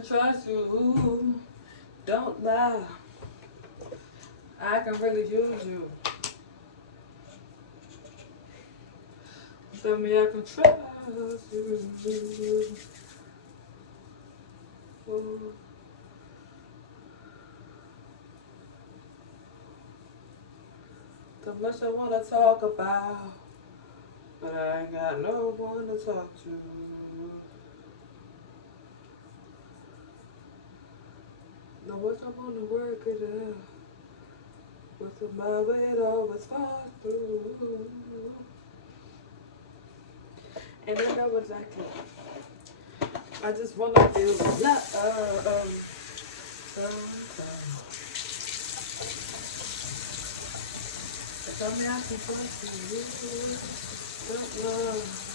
can trust you. Don't lie. I can really use you. Tell me I can trust you. Ooh. So much I wanna talk about, but I ain't got no one to talk to. No much I wanna work it out, but somehow it always falls through. And I know exactly. I just wanna feel love. Tell me I can trust you. Don't love.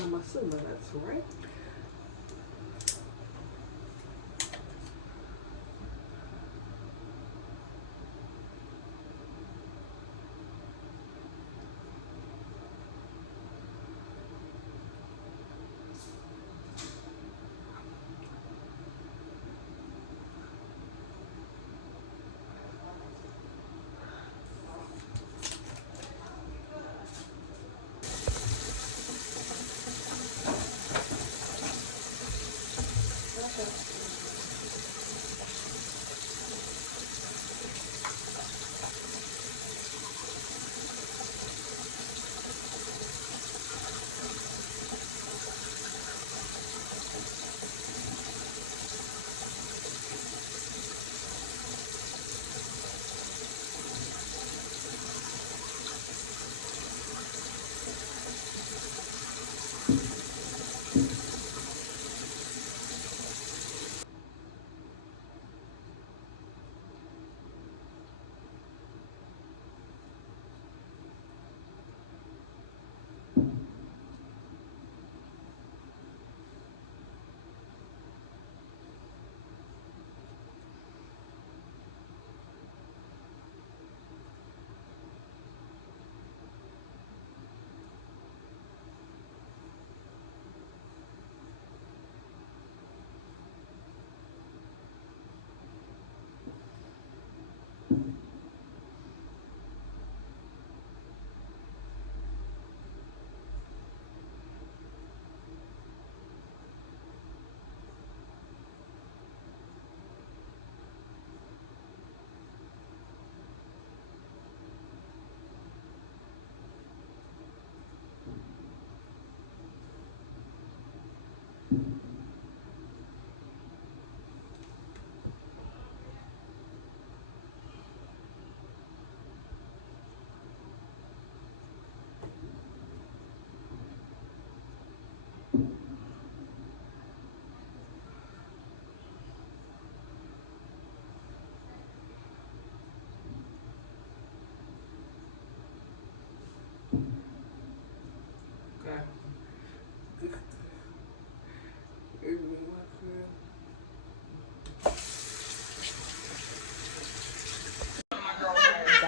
I'm assuming that's right.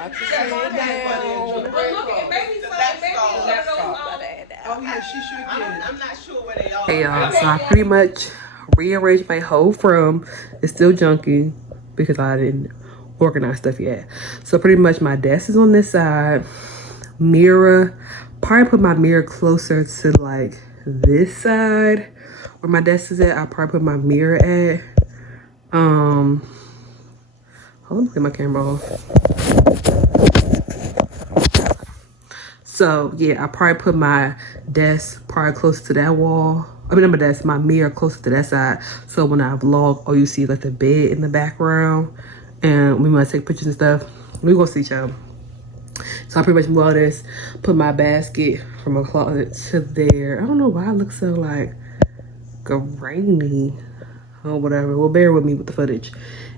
About to sit down. But look, it may be something. Maybe one of those. Oh yeah, she sure did. I'm not sure where they are. Hey y'all, so I pretty much rearranged my whole from. It's still junky because I didn't organize stuff yet. So pretty much my desk is on this side. Mirror, probably put my mirror closer to like this side where my desk is at. I'll probably put my mirror at. Hold on, get my camera off. So yeah, I probably put my desk probably close to that wall. I mean, not my desk, my mirror closer to that side. So when I vlog, all you see is like the bed in the background, and we might take pictures and stuff. We gonna see y'all. So I pretty much move all this, put my basket from my closet to there. I don't know why it looks so like grainy or whatever. Well, bear with me with the footage.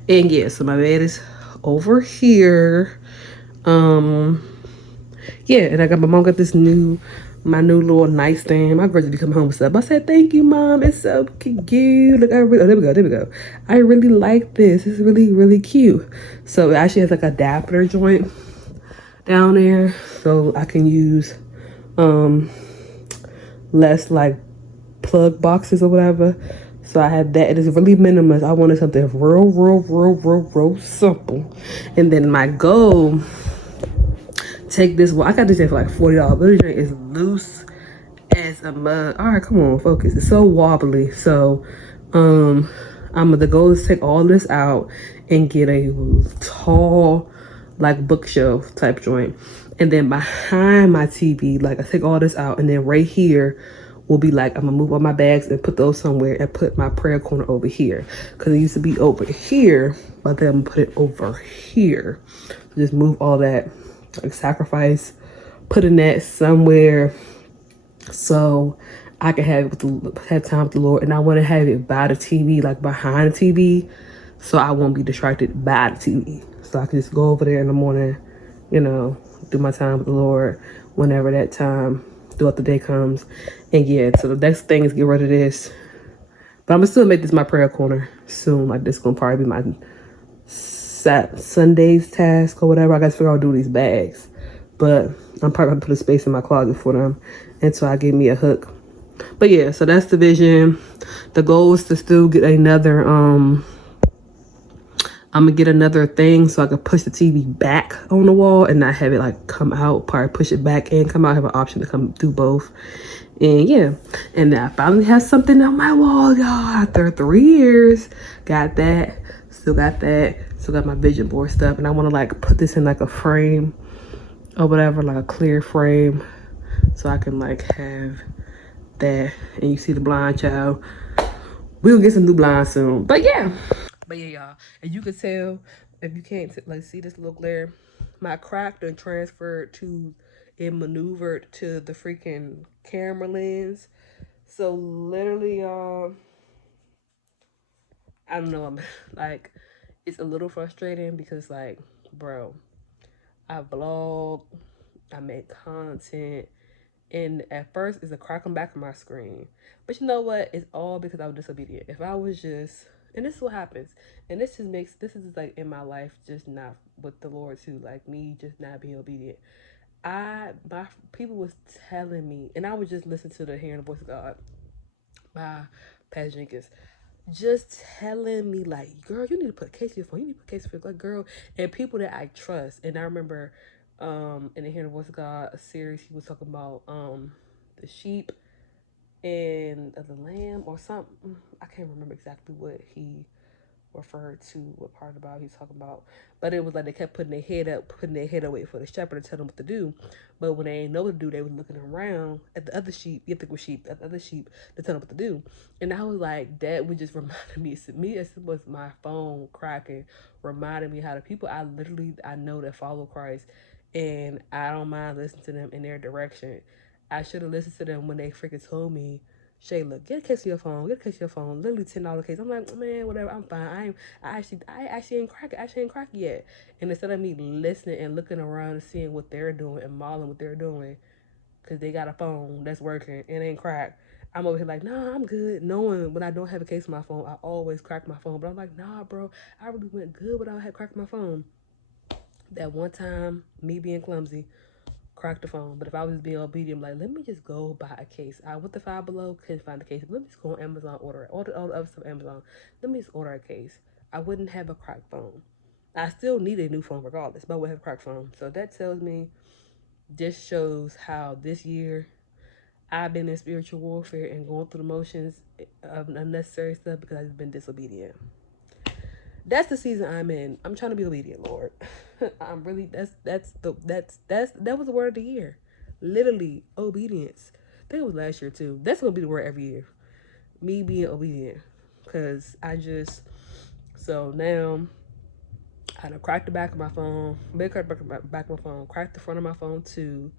And yeah, so my bed is over here. Yeah, and I got my mom got this my new little nightstand. My girl just come home with stuff. I said, thank you, Mom. It's so cute. Look, oh, there we go. I really like this. It's really, really cute. So it actually has like a adapter joint down there. So I can use less like plug boxes or whatever. So I had that. It is really minimalist. I wanted something real simple. And then my goal, take this one. I got this thing for like $40. But this drink is loose as a mug. All right, come on, focus. It's so wobbly. So the goal is to take all this out and get a tall like bookshelf type joint. And then behind my TV, like I take all this out, and then right here will be like, I'm gonna move all my bags and put those somewhere and put my prayer corner over here. Cause it used to be over here, but then I'm gonna put it over here. So just move all that, like sacrifice, putting that somewhere so I can have time with the Lord. And I want to have it by the TV, like behind the TV, so I won't be distracted by the TV. So I can just go over there in the morning, you know, do my time with the Lord whenever that time throughout the day comes. And yeah, so the next thing is get rid of this. But I'm gonna still make this my prayer corner soon. Like this is gonna probably be my Sunday's task or whatever. I gotta figure out how to do these bags. But I'm probably gonna put a space in my closet for them until I get me a hook. But yeah, so that's the vision. The goal is to still get another I'm gonna get another thing so I can push the TV back on the wall and not have it like come out. Probably push it back and come out. Have an option to come do both. And yeah, and I finally have something on my wall, y'all. After 3 years, got that. Still got that. Still got my vision board stuff, and I want to like put this in like a frame or whatever, like a clear frame, so I can like have that. And you see the blind child. We'll get some new blinds soon. But yeah, y'all, and you can tell if you can't like see this little glare, my crack done transferred to and maneuvered to the freaking camera lens. So literally, y'all, I don't know. I'm like, it's a little frustrating because like, bro, I vlog, I make content, and at first it's a crack on back of my screen. But you know what? It's all because I was disobedient. If I was just, and this is what happens, and this is like in my life, just not with the Lord too, like me just not being obedient. My people was telling me, and I was just listening to the Hearing the Voice of God by Pastor Jenkins, just telling me like, girl, you need to put a case in your phone. You need to put a case in your phone, like, girl, and people that I trust. And I remember, in the Hearing the Voice of God series, he was talking about the sheep and the lamb or something. I can't remember exactly what he referred to, what part about he's talking about, but it was like they kept putting their head up, waiting for the shepherd to tell them what to do. But when they ain't know what to do, they was looking around at the other sheep. You think it was sheep, at the other sheep to tell them what to do. And I was like, that would just reminded me as it was my phone cracking, reminded me how the people I know that follow Christ, and I don't mind listening to them in their direction. I should have listened to them when they freaking told me, Shayla, get a case of your phone. Get a case of your phone. Literally $10 case. I'm like, man, whatever. I'm fine. I actually ain't crack. Actually ain't crack yet. And instead of me listening and looking around and seeing what they're doing and modeling what they're doing, cause they got a phone that's working and ain't crack, I'm over here like, nah, I'm good. Knowing when I don't have a case of my phone, I always crack my phone. But I'm like, nah, bro, I really went good without cracked my phone. That one time, me being clumsy, cracked the phone. But if I was being obedient, like, let me just go buy a case. I went to Five Below, couldn't find the case. Let me just go on Amazon, order it. Order all the other stuff on Amazon. Let me just order a case. I wouldn't have a cracked phone. I still need a new phone regardless, but I would have a cracked phone. So that tells me, just shows how this year I've been in spiritual warfare and going through the motions of unnecessary stuff because I've been disobedient. That's the season I'm in. I'm trying to be obedient, Lord. I'm really that was the word of the year. Literally, obedience. I think it was last year too. That's gonna be the word every year. Me being obedient. Cause so now I done cracked the back of my phone, cracked the back of my phone, cracked the front of my phone too.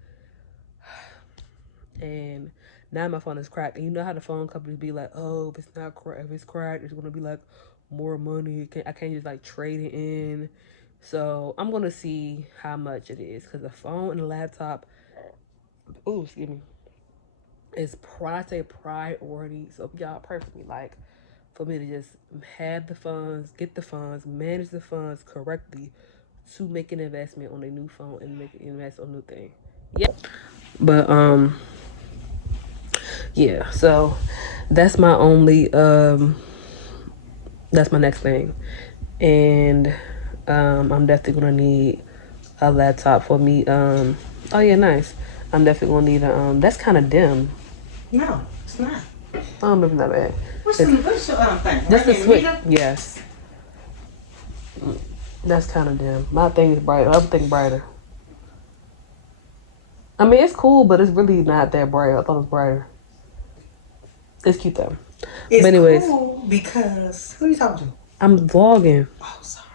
And now my phone is cracked. And you know how the phone companies be like, oh, if it's not cracked, if it's cracked, it's gonna be like more money. I can't just like trade it in. So I'm gonna see how much it is, because the phone and the laptop, oh, excuse me, is priority. So y'all pray for me, like, for me to just have the funds, get the funds, manage the funds correctly to make an investment on a new phone and make an invest on a new thing. Yeah. But yeah, so that's my only that's my next thing. And I'm definitely gonna need a laptop for me. Oh yeah, nice. I'm definitely gonna need a that's kind of dim. No, it's not. I don't know if it's that bad. What's your thing? That's the Right switch. here, Yes. That's kind of dim. My thing is bright. Other thing brighter. I mean, it's cool, but it's really not that bright. I thought it was brighter. It's cute though. It's but anyways, cool because who are you talking to? I'm vlogging. Oh, sorry.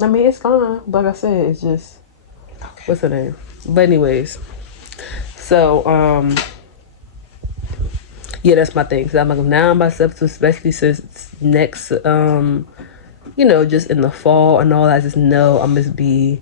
I mean, it's fine. Like I said, it's just Okay. what's the name? But anyways, so yeah, that's my thing. So I'm like, now I'm myself to, especially since next you know, just in the fall and all that, I just know I'm just be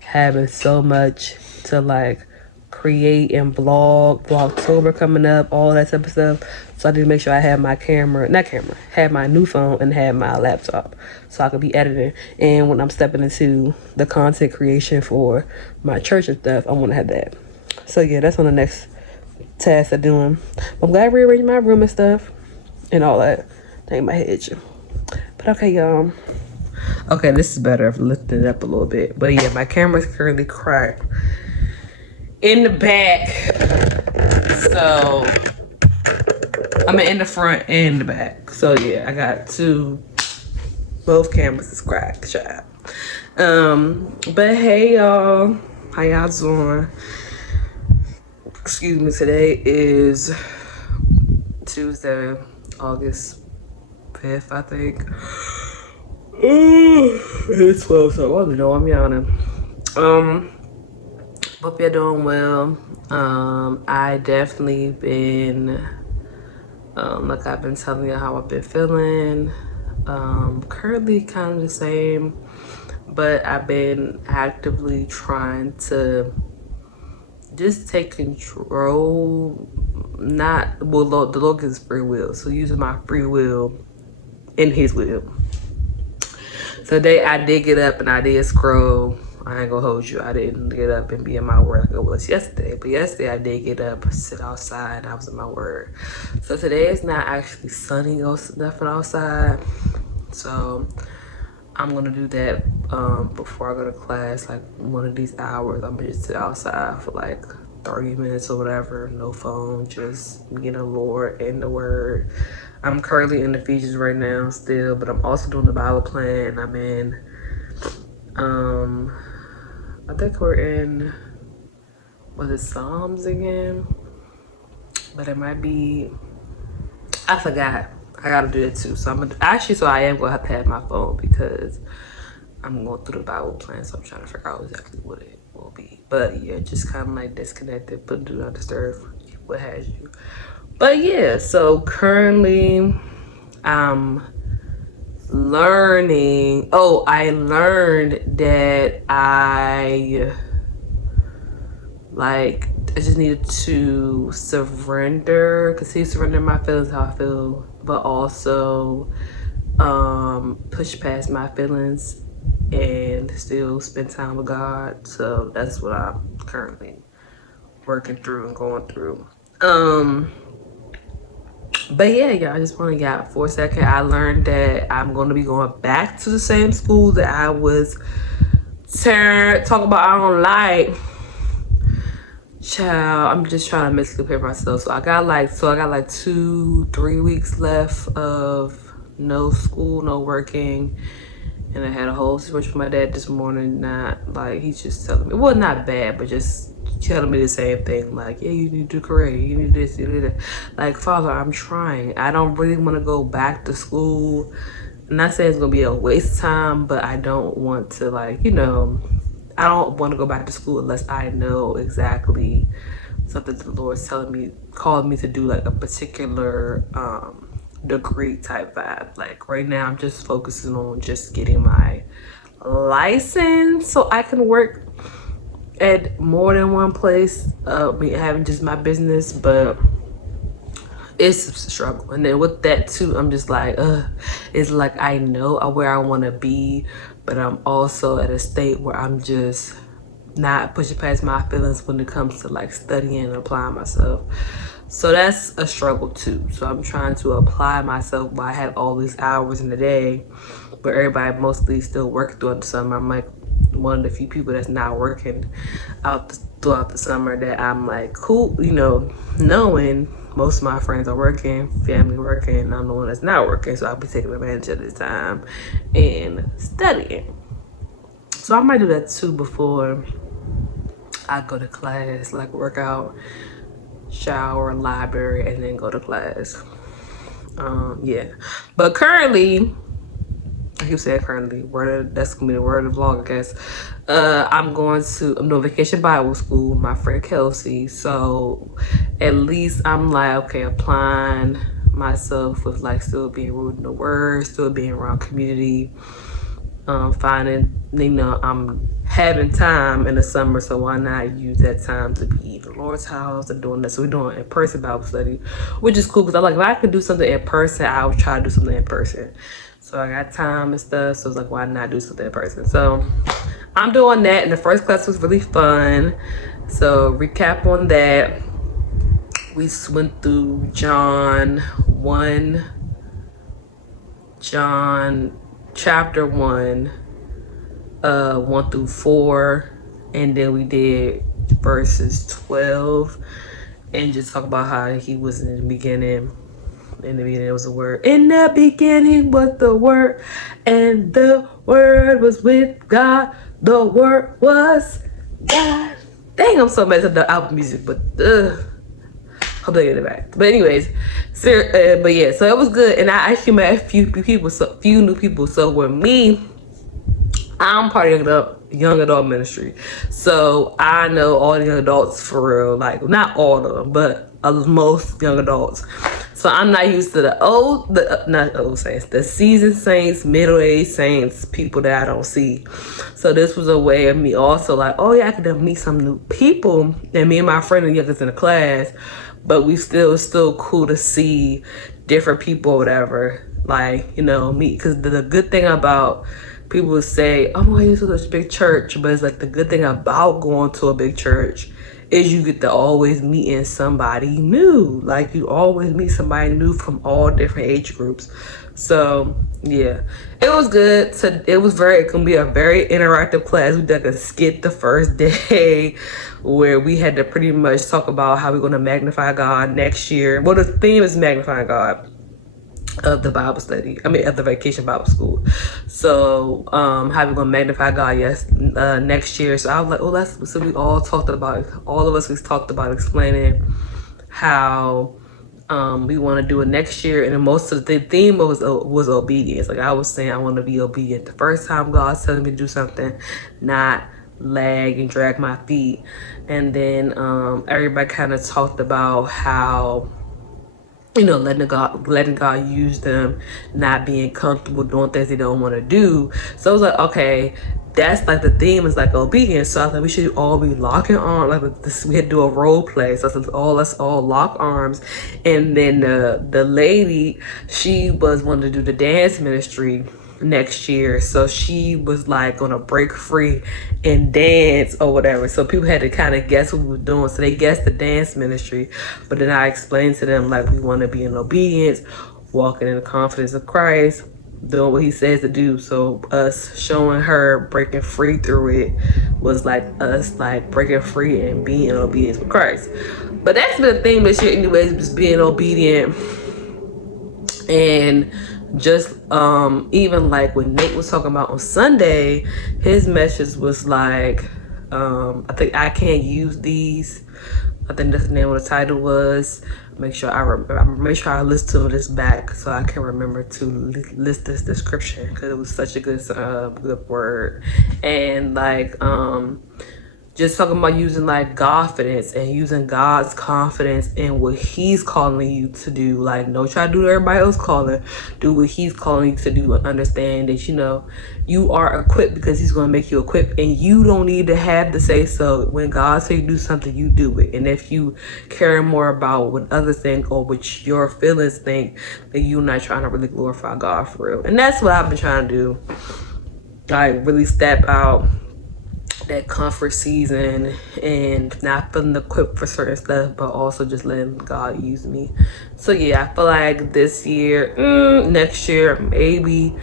having so much to like create and vlogtober coming up, all that type of stuff. So I need to make sure I have my have my new phone and have my laptop so I could be editing. And when I'm stepping into the content creation for my church and stuff, I want to have that. So yeah, that's on the next task I'm doing. I'm glad I rearranged my room and stuff and all that. Dang, my head itching. But okay, y'all. Okay, this is better. I've lifted it up a little bit. But yeah, my camera's currently cracked in the back. So I mean in the front and the back. So yeah, I got both cameras is cracked, child. But hey y'all, how y'all doing? Excuse me, today is Tuesday, August 5th, I think. It's 12, so I don't know, I'm yawning. Hope you're doing well. I definitely been, like I've been telling you how I've been feeling. Currently kind of the same, but I've been actively trying to just take control. The Lord gives free will, so using my free will in His will. So today I did get up and I did scroll. I ain't gonna hold you. I didn't get up and be in my word like it was yesterday. But yesterday I did get up, sit outside, and I was in my word. So today is not actually sunny or nothing outside. So I'm gonna do that before I go to class. Like one of these hours, I'm gonna just sit outside for like 30 minutes or whatever. No phone, just me and the Lord and the word. I'm currently in Ephesians right now still, but I'm also doing the Bible plan. I'm in, I think we're in, was it Psalms again? But it might be, I forgot. I gotta do it too. So I am gonna have to have my phone because I'm going through the Bible plan. So I'm trying to figure out exactly what it will be. But yeah, just kind of like disconnected, put do not disturb, what has you. But yeah, so currently I'm learning. Oh, I learned that I just needed to continue to surrender my feelings, how I feel, but also push past my feelings and still spend time with God. So that's what I'm currently working through and going through. But yeah, y'all, I just want to get for a second. I learned that I'm going to be going back to the same school that I was talking about I don't like. Child, I'm just trying to mentally prepare myself. So I got like 2-3 weeks left of no school, no working. And I had a whole situation with my dad this morning. Not like, he's just telling me, well, not bad, but just telling me the same thing. Like, yeah, you need to do career, you need this, you need that. Like, Father, I'm trying. I don't really want to go back to school. I'm not saying it's gonna be a waste of time, but I don't want to, like, I don't want to go back to school unless I know exactly something the Lord's telling me, called me to do, like a particular degree type vibe. Like right now I'm just focusing on just getting my license so I can work at more than one place, having just my business, but it's a struggle. And then with that too, I'm just like, it's like I know where I want to be, but I'm also at a state where I'm just not pushing past my feelings when it comes to like studying and applying myself. So that's a struggle too. So I'm trying to apply myself while I have all these hours in the day, but everybody mostly still working throughout the summer. I'm like one of the few people that's not working throughout the summer, that I'm like, cool, knowing most of my friends are working, family working, and I'm the one that's not working. So I'll be taking advantage of this time and studying. So I might do that too before I go to class, like work out, shower, library, and then go to class. Yeah. But currently, I keep saying currently, that's gonna be the word of the vlog, I guess. I'm doing vacation Bible school with my friend Kelsey. So at least I'm like, okay, applying myself with like still being rooted in the word, still being around community, finding, I'm having time in the summer, so why not use that time to be in the Lord's house and doing that. So we're doing in-person Bible study, which is cool because I'm like, if I could do something in person, I would try to do something in person. So I got time and stuff, so it's like, why not do something in person? So I'm doing that, and the first class was really fun. So recap on that, we went through John chapter 1, 1 through 4, and then we did verses 12 and just talk about how he was in the beginning. In the beginning, there was a word. In the beginning was the word, and the word was with God. The word was God. Dang, I'm so mad at the album music, but hope they get it back. But anyways, but yeah, so it was good, and I actually met a few new people. So with me, I'm part of young adult ministry, so I know all the young adults for real. Like, not all of them, but most young adults. So I'm not used to not old saints, the seasoned saints, middle-aged saints, people that I don't see. So this was a way of me also like, oh yeah, I could meet some new people. And me and my friend are youngest in the class, but it's still cool to see different people or whatever. Like, me, because the good thing about people say, oh, I used to go to a big church, but it's like the good thing about going to a big church is you get to always meet somebody new. Like, you always meet somebody new from all different age groups. So yeah, it was good. So it gonna be a very interactive class. We did a skit the first day where we had to pretty much talk about how we're gonna magnify God next year. Well, the theme is magnifying God of the Bible study, of the vacation Bible school. So how we gonna magnify God next year. So I was like, so we all talked about, we talked about explaining how we want to do it next year, and most of the theme was obedience. Like I was saying, I want to be obedient the first time God's telling me to do something, not lag and drag my feet. And then everybody kind of talked about how letting God use them, not being comfortable doing things they don't want to do. So I was like, okay, that's like the theme is like obedience. So I thought we should all be locking arms. Like this, we had to do a role play. So I said, let's all lock arms. And then the lady, she was wanting to do the dance ministry. next year. So she was like gonna break free and dance or whatever. So people had to kind of guess what we were doing. So they guessed the dance ministry. But then I explained to them like we want to be in obedience, walking in the confidence of Christ, doing what he says to do. So us showing her breaking free through it was like us like breaking free and being in obedience with Christ. But that's been the theme this year anyways, just being obedient. And just even like when Nate was talking about on Sunday, his message was like, I think I can't use these. I think that's the name of the title was. Make sure I listen to this back so I can remember to list this description, because it was such a good word. And like just talking about using like confidence and using God's confidence in what he's calling you to do. Like, don't try to do what everybody else calling. Do what he's calling you to do, and understand that, you know, you are equipped because he's going to make you equipped, and you don't need to have to say so. When God says you do something, you do it. And if you care more about what others think or what your feelings think, then you're not trying to really glorify God for real. And that's what I've been trying to do. Like, really step out that comfort season and not feeling equipped for certain stuff, but also just letting God use me. So yeah, I feel like this year, next year, maybe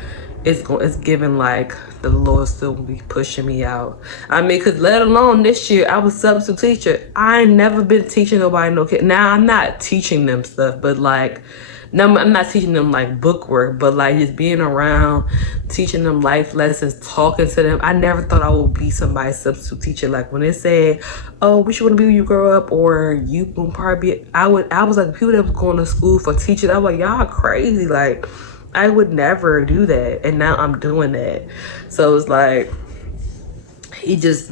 it's giving like the Lord still will be pushing me out. I mean, cause let alone this year, I was substitute teacher. I ain't never been teaching nobody no kid. Now I'm not teaching them stuff, but like, no, I'm not teaching them like book work, but like just being around, teaching them life lessons, talking to them. I never thought I would be somebody's substitute teacher. Like when they said, "Oh, what you want to be when you grow up," or "You will probably be," I was like, people that was going to school for teaching, I was like, y'all crazy. Like, I would never do that, and now I'm doing that. So it's like, he just,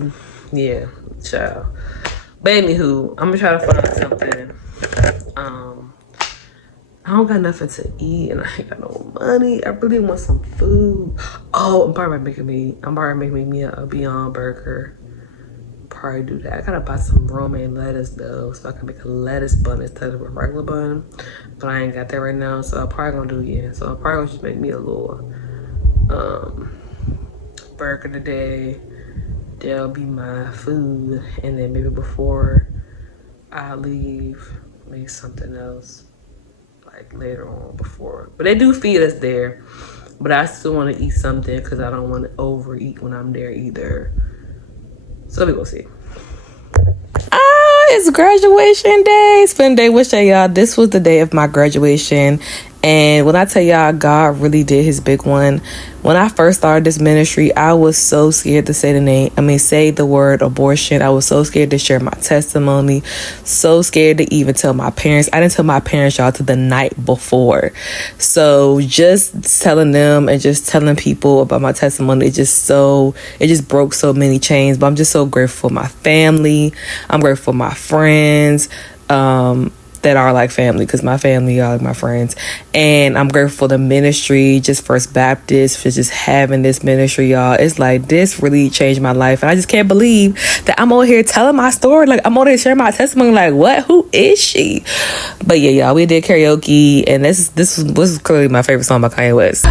yeah, child. But anywho, I'm gonna try to find something. I don't got nothing to eat, and I ain't got no money. I really want some food. Oh, I'm probably making me a Beyond Burger. Probably do that. I gotta buy some romaine lettuce though, so I can make a lettuce bun instead of a regular bun. But I ain't got that right now, so I'm probably gonna do it again. So I'm probably gonna just make me a little burger today. That'll be my food, and then maybe before I leave, make something else. Like later on before, but they do feed us there, but I still want to eat something because I don't want to overeat when I'm there either, so we will see. It's graduation day. Spend day with y'all. This was the day of my graduation, and when I tell y'all, God really did his big one. When I first started this ministry, I was so scared to say the word abortion. I was so scared to share my testimony, so scared to even tell my parents. I didn't tell my parents, y'all, till the night before. So just telling them and just telling people about my testimony, it just broke so many chains. But I'm just so grateful for my family. I'm grateful for my friends, that are like family, because my family are like my friends. And I'm grateful for the ministry, just First Baptist, for just having this ministry, y'all. It's like, this really changed my life, and I just can't believe that I'm over here telling my story. Like, I'm over here sharing my testimony. Like, what? Who is she? But yeah, y'all, we did karaoke, and this was clearly my favorite song by Kanye West.